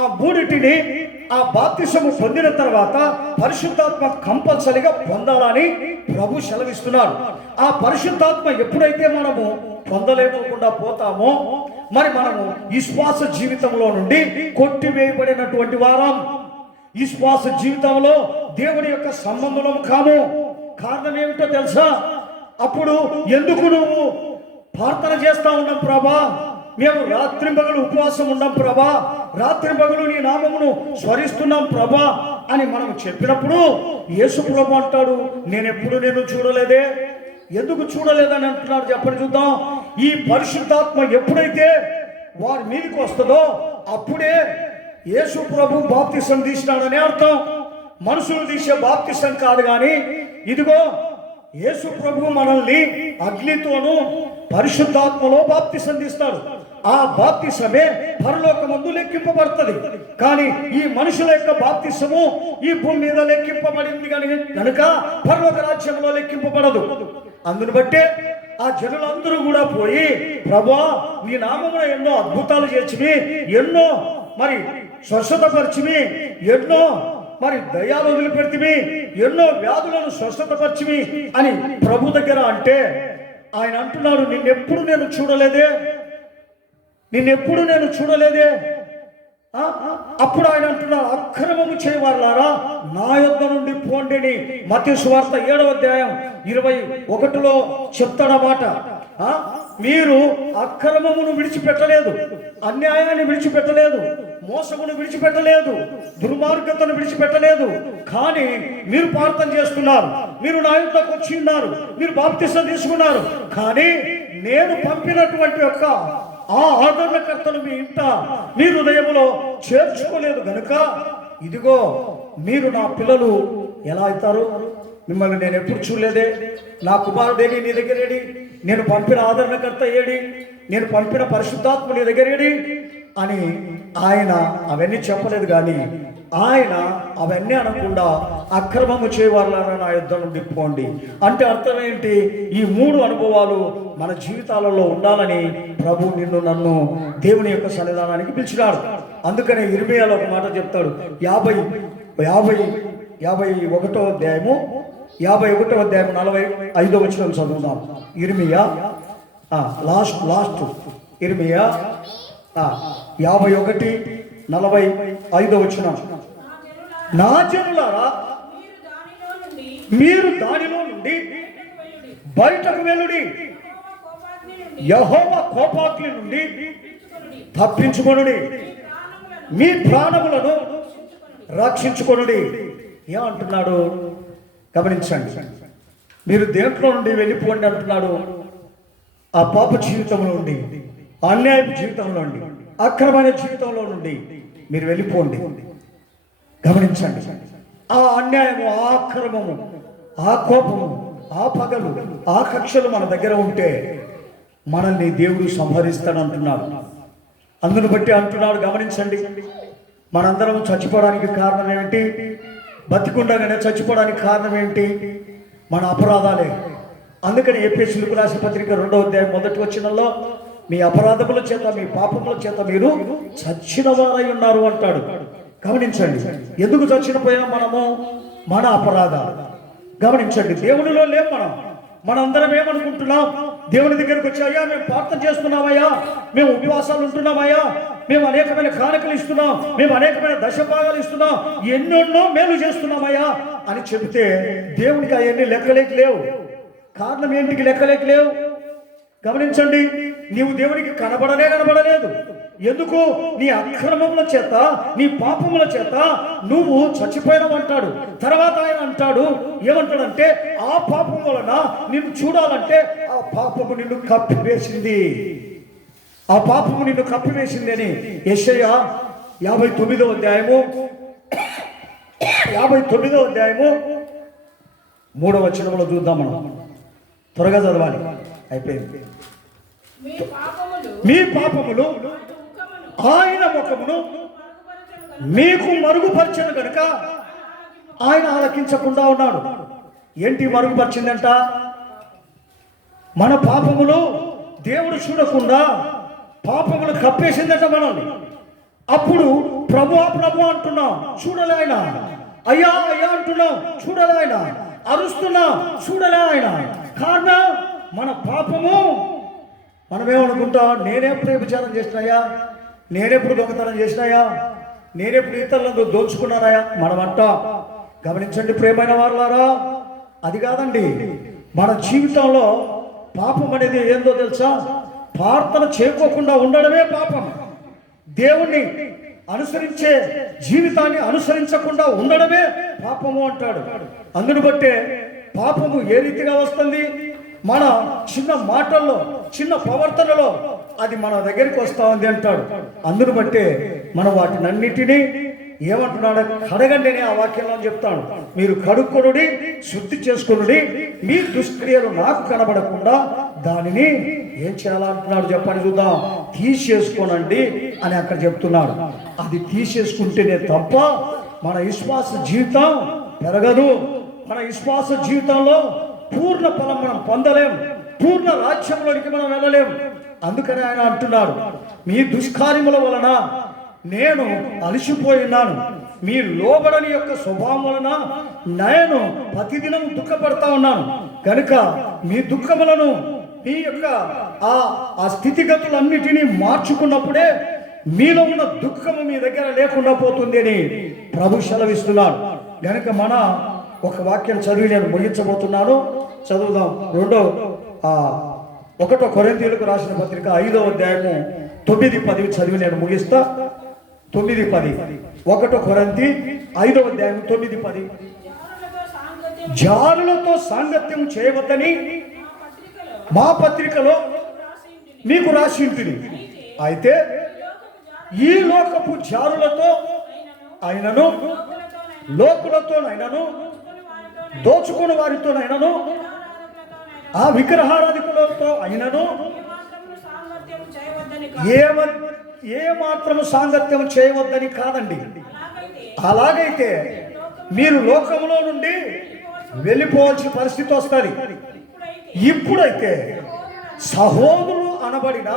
ఆ మూడిటిని ఆ బాప్తిసము పొందిన తర్వాత పరిశుద్ధాత్మ కంపల్సరిగా పొందాలని ప్రభు సెలవిస్తున్నారు. ఆ పరిశుద్ధాత్మ ఎప్పుడైతే మనము పొందలేకుండా పోతామో మరి మనము ఈ శ్వాస జీవితంలో నుండి కొట్టివేయబడినటువంటి వారం. ఈ శ్వాస జీవితంలో దేవుని యొక్క సంబంధం కాము. కారణం ఏమిటో తెలుసా? అప్పుడు ఎందుకు నువ్వు ప్రార్థన చేస్తా ఉన్నాం ప్రభా, మేము రాత్రి పగలు ఉపవాసం ఉన్నాం ప్రభా, రాత్రి పగలు నీ నామమును స్మరిస్తున్నాం ప్రభా అని మనం చెప్పినప్పుడు యేసు ప్రభు అంటాడు, నేను చూడలేదే. ఎందుకు చూడలేదని అంటున్నాడు చెప్పండి చూద్దాం. ఈ పరిశుద్ధాత్మ ఎప్పుడైతే వారి మీదకి వస్తుందో అప్పుడే యేసు ప్రభు బాప్తిసం తీసినాడనే అర్థం. మనుషులు తీసే బాప్తిసం కాదు. కానీ ఇదిగో యేసు ప్రభు మనల్ని అగ్నితోనూ పరిశుద్ధాత్మలో బాప్తిసం తీస్తాడు. ఆ బాప్తిసమే పరలోకమందు లెక్కింపబడుతుంది. కానీ ఈ మనుషుల యొక్క బాప్తిసము ఈ భూమి మీద లెక్కింపబడింది కనుక పరలోక రాజ్యంలో లెక్కింపబడదు. అందుని బట్టే ఆ జనులందరూ కూడా పోయి ప్రభువా నీ నామమున ఎన్నో అద్భుతాలు చేసివి, ఎన్నో మరి స్వస్థతపరిచివి, ఎన్నో మరి దయ్యాలు వదిలిపెడితివి, ఎన్నో వ్యాధులను స్వస్థతపరిచివి అని ప్రభు దగ్గర అంటే ఆయన అంటున్నాడు, నిన్నెప్పుడు నేను చూడలేదే. అప్పుడు ఆయన అంటున్నారు, అక్రమము చేయవారులారా నా యొద్ద నుండి పోండిని మత్తయి సువార్త 7వ అధ్యాయం 21లో చెప్తాడన్నమాట. మీరు అక్రమమును విడిచిపెట్టలేదు, అన్యాయాన్ని విడిచిపెట్టలేదు, మోసమును విడిచిపెట్టలేదు, దుర్మార్గతను విడిచిపెట్టలేదు. కానీ మీరు ప్రార్థన చేస్తున్నారు, మీరు నా యొద్దకు వచ్చి ఉన్నారు, మీరు బాప్తిసం తీసుకున్నారు. కానీ నేను పంపినటువంటి యొక్క ఆ ఆదరణకర్తను మీ ఇంట మీ హృదయంలో చేర్చుకోలేదు గనుక ఇదిగో మీరు నా పిల్లలు ఎలా అవుతారు? మిమ్మల్ని నేను ఎప్పుడు చూడలేదే. నా కుమారుడేడి నీ దగ్గరేడి? నేను పంపిన ఆదరణకర్త ఏడి? నేను పంపిన పరిశుద్ధాత్మ నీ దగ్గరేడి అని ఆయన అవన్నీ చెప్పలేదు. కానీ ఆయన అవన్నీ అనకుండా అక్రమము చేయవారులారా నా యుద్ధం నుండి పోండి అంటే అర్థం ఏంటి? ఈ 3 అనుభవాలు మన జీవితాలలో ఉండాలని ప్రభు నిన్ను నన్ను దేవుని యొక్క సన్నిధానానికి పిలిచినాడు. అందుకనే ఇర్మియాలో ఒక మాట చెప్తాడు. 51వ అధ్యాయము 45వ వచనం చదువుదాం. ఇర్మియా లాస్ట్ ఇర్మియా 51:45 వచనం. నా జనులారా మీరు దానిలో నుండి బయటకు వెళ్ళుడి, యెహోవా కోపాగ్ని నుండి తప్పించుకొనుడి, మీ ప్రాణములను రక్షించుకొనుడి. ఏమంటున్నాడు గమనించండి. మీరు దేంట్లో నుండి వెళ్ళిపోండి అంటున్నాడు. ఆ పాప జీవితంలో నుండి, అన్యాయపు జీవితంలో నుండి, అక్రమైన జీవితంలో నుండి మీరు వెళ్ళిపోండి. గమనించండి. ఆ అన్యాయము, ఆ అక్రమము, ఆ కోపము, ఆ పగలు, ఆ కక్షలు మన దగ్గర ఉంటే మనల్ని దేవుడు సంహరిస్తాడు అంటున్నాడు. అందును బట్టి అంటున్నాడు. గమనించండి. మనందరం చచ్చిపోవడానికి కారణం ఏమిటి? బతికుండగానే చచ్చిపోవడానికి కారణం ఏంటి? మన అపరాధాలే. అందుకని ఎఫెసీయులకు రాసిన పత్రిక 2వ అధ్యాయం 1వ వచనంలో మీ అపరాధముల చేత, మీ పాపముల చేత మీరు చచ్చిన వారై ఉన్నారు అంటాడు. గమనించండి. ఎందుకు చచ్చిన పోయాం మనము? మన అపరాధాలు. గమనించండి. దేవునిలో లేం మనందరం ఏమనుకుంటున్నాం? దేవుని దగ్గరకు వచ్చాయా, మేము ప్రార్థన చేస్తున్నామయ్యా, మేము ఉపవాసాలు ఉంటున్నామయ్యా, మేము అనేకమైన కానుకలు ఇస్తున్నాం, మేము అనేకమైన దశభాగాలు ఇస్తున్నాం, ఎన్నెన్నో మేలు చేస్తున్నామయ్యా అని చెబితే దేవునికి అవన్నీ లెక్కలేక లేవు. కారణం ఏంటికి లెక్కలేక లేవు? గమనించండి. నీవు దేవునికి కనబడలేదు. ఎందుకు? నీ అక్రమముల చేత, నీ పాపముల చేత నువ్వు చచ్చిపోయినావు అంటాడు. తర్వాత ఆయన అంటాడు, ఏమంటాడంటే ఆ పాపం వలన నిన్ను చూడాలంటే ఆ పాపము నిన్ను కప్పివేసింది, ఆ పాపము నిన్ను కప్పివేసింది అని యెషయా 59వ అధ్యాయము 3వ వచనంలో చూద్దాం. మనం త్వరగా చదవాలి, అయిపోయింది. మీ పాపములు ఆయన ముఖమును మీకు మరుగుపరచను కనుక ఆయన ఆలకించకుండా ఉన్నాడు. ఏంటి మరుగుపరిచిందంట? మన పాపములు దేవుడు చూడకుండా పాపములు కప్పేసిందట మనల్ని. అప్పుడు ప్రభు ప్రభు అంటున్నాం, చూడలే ఆయన. అయ్యా అయ్యా అంటున్నాం, చూడలే ఆయన. అరుస్తున్నా, చూడలే ఆయన. కారణం మన పాపము. మనమేమనుకుంటా, నేనెప్పుడు వ్యభిచారం చేసినాయా, నేనెప్పుడు దొంగతనం చేసినాయా, నేనెప్పుడు ఇతరులను దోచుకున్నానాయా మనమంట. గమనించండి ప్రియమైన వారులారా, అది కాదండి. మన జీవితంలో పాపం అనేది ఏందో తెలుసా? ప్రార్థన చేయకోకుండా ఉండడమే పాపం. దేవుణ్ణి అనుసరించే జీవితాన్ని అనుసరించకుండా ఉండడమే పాపము అంటాడు. అందును బట్టే పాపము ఏ రీతిగా వస్తుంది? మన చిన్న మాటల్లో, చిన్న ప్రవర్తనలో అది మన దగ్గరికి వస్తా ఉంది అంటాడు. అందును బట్టే మనం వాటినన్నిటినీ ఏమంటున్నాడు? కడగండి అని ఆ వాక్యంలో చెప్తాడు. మీరు కడుక్కొనుడి, శుద్ధి చేసుకొనుడి, మీ దుష్క్రియలు నాకు కనబడకుండా దానిని ఏం చేయాలంటున్నాడు చెప్పండి చూద్దాం. తీసేసుకోనండి అని అక్కడ చెప్తున్నాడు. అది తీసేసుకుంటేనే తప్ప మన విశ్వాస జీవితం పెరగదు. మన విశ్వాస జీవితంలో పూర్ణ ఫలం మనం పొందలేం, పూర్ణ రాజ్యంలోనికి మనం వెళ్ళలేం. అందుకని ఆయన అంటున్నాడు, మీ దుష్కార్యముల వలన నేను అలసిపోయినాను, మీ లోబడని యొక్క స్వభావం వలన నేను ప్రతిదినం దుఃఖపడతా ఉన్నాను. కనుక మీ దుఃఖములను, మీ యొక్క ఆ స్థితిగతులన్నిటినీ మార్చుకున్నప్పుడే మీలో ఉన్న దుఃఖము మీ దగ్గర లేకుండా పోతుంది అని ప్రభు సెలవిస్తున్నాడు. కనుక మన ఒక వాక్యం చదివి నేను ముగించబోతున్నాను. చదువుదాం. 1 కొరింథీయులకు రాసిన పత్రిక 5వ అధ్యాయము 9-10 చదివి నేను ముగిస్తా. 9-10 1 కొరింథీ 5వ అధ్యాయం 9-10. జారులతో సాంగత్యం చేయవద్దని మా పత్రికలో మీకు రాసి ఉంటుంది. అయితే ఈ లోకపు జారులతో అయినను, లోకులతోనైనను, దోచుకుని వారితోనైనను, ఆ విగ్రహారాధికులతో అయినను ఏ మాత్రము సాంగత్యం చేయవద్దని కాదండి. అలాగైతే మీరు లోకంలో నుండి వెళ్ళిపోవాల్సిన పరిస్థితి వస్తుంది. ఇప్పుడైతే సహోదరులు అనబడిన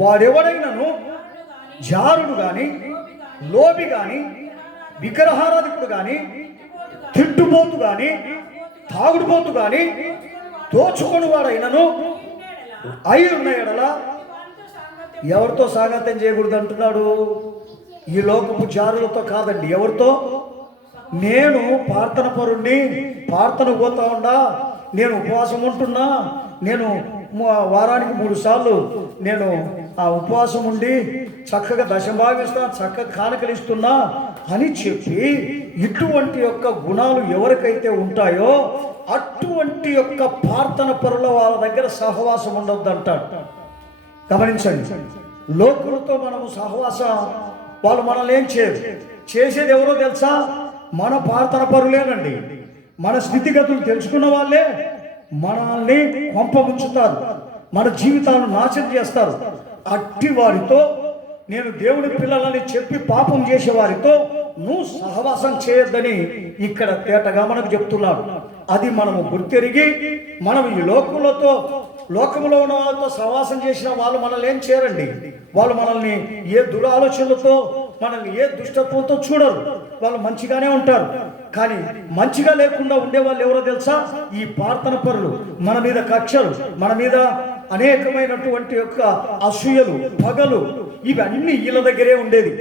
వాడెవడైనను జారుడు గాని, లోబి గాని, విగ్రహారాధికుడు గాని, తిట్టుబోతు గాని, తాగుడుబోతు గాని, దోచుకొని వాడైనను అయి ఉన్న ఎడల ఎవరితో సాంగత్యం చేయకూడదు అంటున్నాడు. ఈ లోకపు జారులతో కాదండి. ఎవరితో? నేను ప్రార్థన పరుణ్ణి, ప్రార్థన పోతా ఉండా, నేను ఉపవాసం ఉంటున్నా, నేను వారానికి 3 సార్లు నేను ఆ ఉపవాసం ఉండి చక్కగా దశభాగిస్తా, చక్కగా కానుకలిస్తున్నా అని చెప్పి ఇటువంటి యొక్క గుణాలు ఎవరికైతే ఉంటాయో అటువంటి యొక్క ప్రార్థన పరుల వాళ్ళ దగ్గర సహవాసం ఉండొద్దు అంటాడు. గమనించండి. లోకులతో మనము సహవాసం, వాళ్ళు మనల్ని ఏం చేయరు. చేసేది ఎవరో తెలుసా? మన ప్రార్థన పరులేనండి. మన స్థితిగతులు తెలుసుకున్న వాళ్ళే మనల్ని పంపముంచుతారు, మన జీవితాలను నాశనం చేస్తారు. అట్టి వారితో, నేను దేవుడి పిల్లలని చెప్పి పాపం చేసే వారితో నువ్వు సహవాసం చేయొద్దని ఇక్కడ తేటగా మనకు చెప్తున్నాడు. అది మనము గుర్తెరిగి మనం ఈ లోకములో ఉన్న వాళ్ళతో సహవాసం చేసిన వాళ్ళు మనల్ని ఏం చేయరండి. వాళ్ళు మనల్ని ఏ దురాలోచనలతో, మనల్ని ఏ దుష్టత్వంతో చూడరు. వాళ్ళు మంచిగానే ఉంటారు. కానీ మంచిగా లేకుండా ఉండే వాళ్ళు ఎవరో తెలుసా? ఈ ప్రార్థన పరులు. మన మీద కక్షలు, మన మీద అనేకమైనటువంటి యొక్క అసూయలు, పగలు, ఇవన్నీ వీళ్ళ దగ్గరే ఉండేది.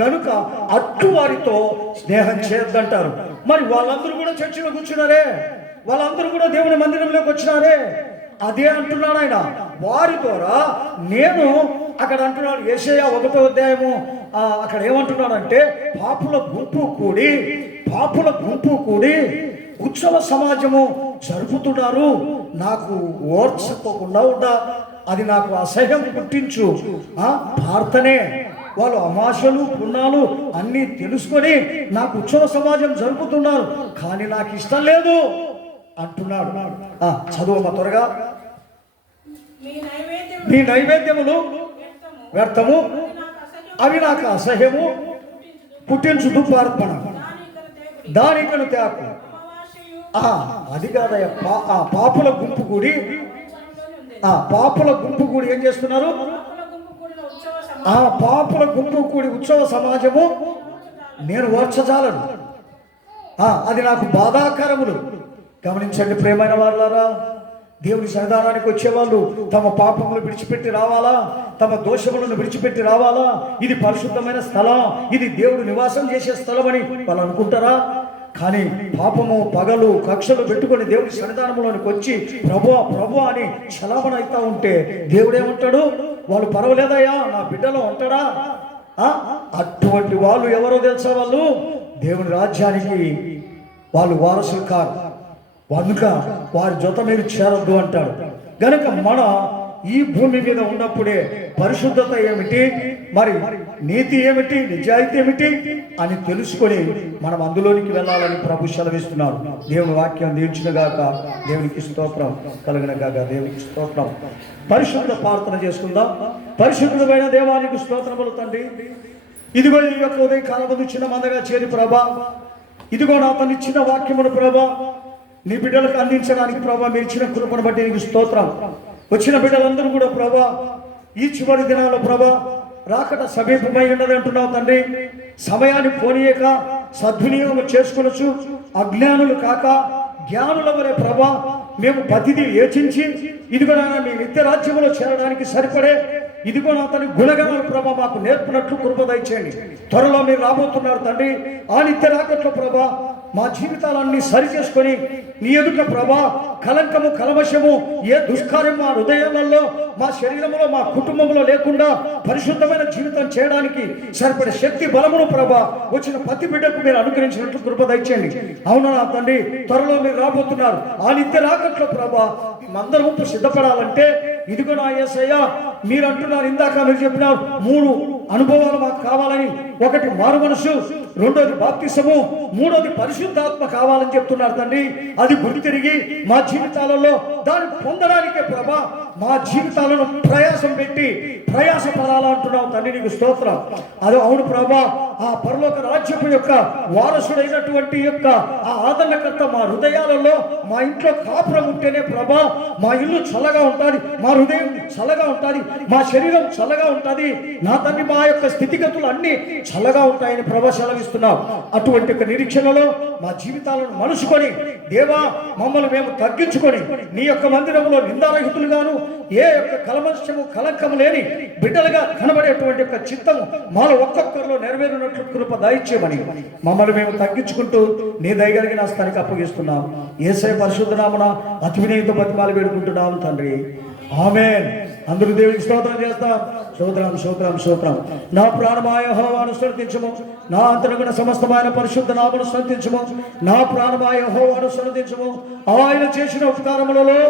గనుక అట్టు వారితో స్నేహం చేయొద్దంటారు. మరి వాళ్ళందరూ కూడా చర్చిలో కూర్చున్నారే, వాళ్ళందరూ కూడా దేవుని మందిరంలోకి వచ్చినారే. అదే అంటున్నాడు ఆయన. వారి ద్వారా నేను అక్కడ అంటున్నాడు, యెషయా 1వ అధ్యాయము అక్కడ ఏమంటున్నాడంటే, పాపుల గుంపు కూడి ఉత్సవ సమాజము జరుపుతున్నారు, నాకు ఓర్చుకోకుండా ఉండా, అది నాకు అసహ్యం పుట్టించు. ప్రార్థనే వాళ్ళు అమాషలు, పుణ్యాలు అన్నీ తెలుసుకొని నాకు ఉత్సవ సమాజం జరుపుతున్నారు, కానీ నాకు ఇష్టం లేదు అంటున్నాడు. చదువు త్వరగా. మీ నైవేద్యములు వ్యర్థము, అవి నాకు అసహ్యము పుట్టించు దుఃఖార్పణ, దానికను తేకు. అది కాదయ్య. పాపుల గుంపు కూడి పాపుల గుంపు కూడి ఏం చేస్తున్నారు? పాపుల గుంపు కూడిన ఉత్సవ పాపుల గుంపు కూడి ఉత్సవ సమాజము నేను ఓర్చజాలను, అది నాకు బాధాకరములు. గమనించండి ప్రియమైన వారులారా, దేవుని సన్నిధానానికి వచ్చేవాళ్ళు తమ పాపములు విడిచిపెట్టి రావాలా, తమ దోషములను విడిచిపెట్టి రావాలా. ఇది పరిశుద్ధమైన స్థలం, ఇది దేవుడు నివాసం చేసే స్థలం అని వాళ్ళు అనుకుంటారా? కానీ పాపము పగలు కక్షలు పెట్టుకొని దేవుని సన్నిధానంలోనికి వచ్చి ప్రభు అని చలామణ అవుతా ఉంటే దేవుడేమంటాడు? వాళ్ళు పర్వాలేదయ్యా, నా బిడ్డలో ఉంటాడా? అటువంటి వాళ్ళు ఎవరో తెలుసా? వాళ్ళు దేవుని రాజ్యానికి వాళ్ళు వారసులు కారు, కనుక వారి జొత మీరు చేరొద్దు అంటాడు. గనుక మన ఈ భూమి మీద ఉన్నప్పుడే పరిశుద్ధత ఏమిటి, మరి నీతి ఏమిటి, నిజాయితీ ఏమిటి అని తెలుసుకొని మనం అందులోనికి వెళ్ళాలని ప్రభు సెలవిస్తున్నాడు. దేవుని వాక్యం దీవించునుగాక. దేవునికి స్తోత్రం కలుగునుగాక. దేవునికి స్తోత్రం. పరిశుద్ధ ప్రార్థన చేసుకుందాం. పరిశుద్ధమైన దేవానికి స్తోత్రములు తండ్రి. ఇదిగో ఈ యొక్క ఉదయం కాలమందు చిన్న మందగా చేరి ప్రభా, ఇదిగో నా తను ఇచ్చిన వాక్యమును ప్రభా నీ బిడ్డలకు అందించడానికి ప్రభా మీరు ఇచ్చిన కృపను బట్టి నీకు స్తోత్రం. వచ్చిన బిడ్డలందరూ కూడా ప్రభా ఈ చివరి దినాల్లో ప్రభా రాకట సమీపమై ఉన్నది అంటున్నావు తండ్రి. సమయాన్ని పోనీయక సద్వినియోగం చేసుకొనొచ్చు. అజ్ఞానులు కాక జ్ఞానుల వలె ప్రభా మేము ప్రతిదీ యోచించి ఇదిగో మీ నిత్య రాజ్యంలో చేరడానికి సరిపడే ఇదిగో అతని గుణగణాలు ప్రభా మాకు నేర్పినట్లు కృప దయచేయండి. త్వరలో మీరు రాబోతున్నారు తండ్రి. ఆ నిత్య రాకట్లో ప్రభా మా జీవితాలన్నీ సరి చేసుకొని నీ ఎదుట ప్రభా కలంకము కలమశము ఏ దుష్కార్యం మా హృదయాలలో మా శరీరంలో మా కుటుంబంలో లేకుండా పరిశుద్ధమైన జీవితం చేయడానికి సరిపడే శక్తి బలమును ప్రభా వచ్చిన ప్రతి బిడ్డకు మీరు అనుగ్రహించినట్లు కృప దయచేయండి. అవునా నా తండ్రి, త్వరలో మీరు రాబోతున్నారు. ఆ నిత్య రాకట్లో ప్రభా మందరము సిద్ధపడాలంటే ఇదిగో నా యేసయ్య మీరు అంటున్నారు, ఇందాక మీరు చెప్పినారు 3 అనుభవాలు మాకు కావాలని. ఒకటి మారు మనసు, రెండోది బాప్తిసము, మూడోది పరిశుద్ధాత్మ కావాలని చెప్తున్నారు తండ్రి. అది గురి తిరిగి మా జీవితాలలో దాన్ని పొందడానికే ప్రభా మా జీవితాలను ప్రయాసం పెట్టి ప్రయాస పడాలా అంటున్నావు తండ్రి. నీకు స్తోత్రం. అదే అవును ప్రభా, ఆ పరలోక రాజ్యపు యొక్క వారసుడైనటువంటి యొక్క ఆ ఆదరణకర్త మా హృదయాలలో మా ఇంట్లో కాపురం ఉంటేనే ప్రభా మా ఇల్లు చల్లగా ఉంటుంది, మా హృదయం చల్లగా ఉంటుంది, మా శరీరం చల్లగా ఉంటుంది. నా తండ్రి మా యొక్క స్థితిగతులు అన్ని చల్లగా ఉంటాయని ప్రభా సెలవిస్తున్నావు. అటువంటి యొక్క నిరీక్షణలో మా జీవితాలను మలుచుకొని దేవా మమ్మల్ని మేము తగ్గించుకొని నీ యొక్క మందిరంలో నిందారహితులుగాను ఏ యొక్క కలమశము కలంకము లేని బిడ్డలుగా కనబడేటువంటి యొక్క చిత్తము మాలో ఒక్కొక్కరిలో నెరవేరినట్లు కృప దయచేయమని మమ్మల్ని మేము తగ్గించుకుంటూ నీ దయగలిగిన స్థానికి అప్పగిస్తున్నాం. యేసయ్య పరిశుద్ధ నామమున అతి వినయంతో బతిమాలి వేడుకుంటున్నాం తండ్రి. ఆమేన్. అందరూ దేవునికి స్తోత్రం చేస్తాం. స్తోత్రం స్తోత్రం స్తోత్రం. నా ప్రాణమా యెహోవాను స్తుతించుము, నా అంతరంగ సమస్తమైన పరిశుద్ధ నామమును స్తుతించుము. నా ప్రాణమా యెహోవాను స్తుతించుము. ఆయన చేసిన ఉపకారములలో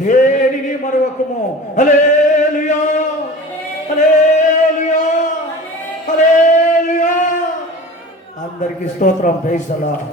దేనిని మరొకము. హల్లెలూయా హల్లెలూయా హల్లెలూయా. అందరికీ స్తోత్రం. Praise the lord.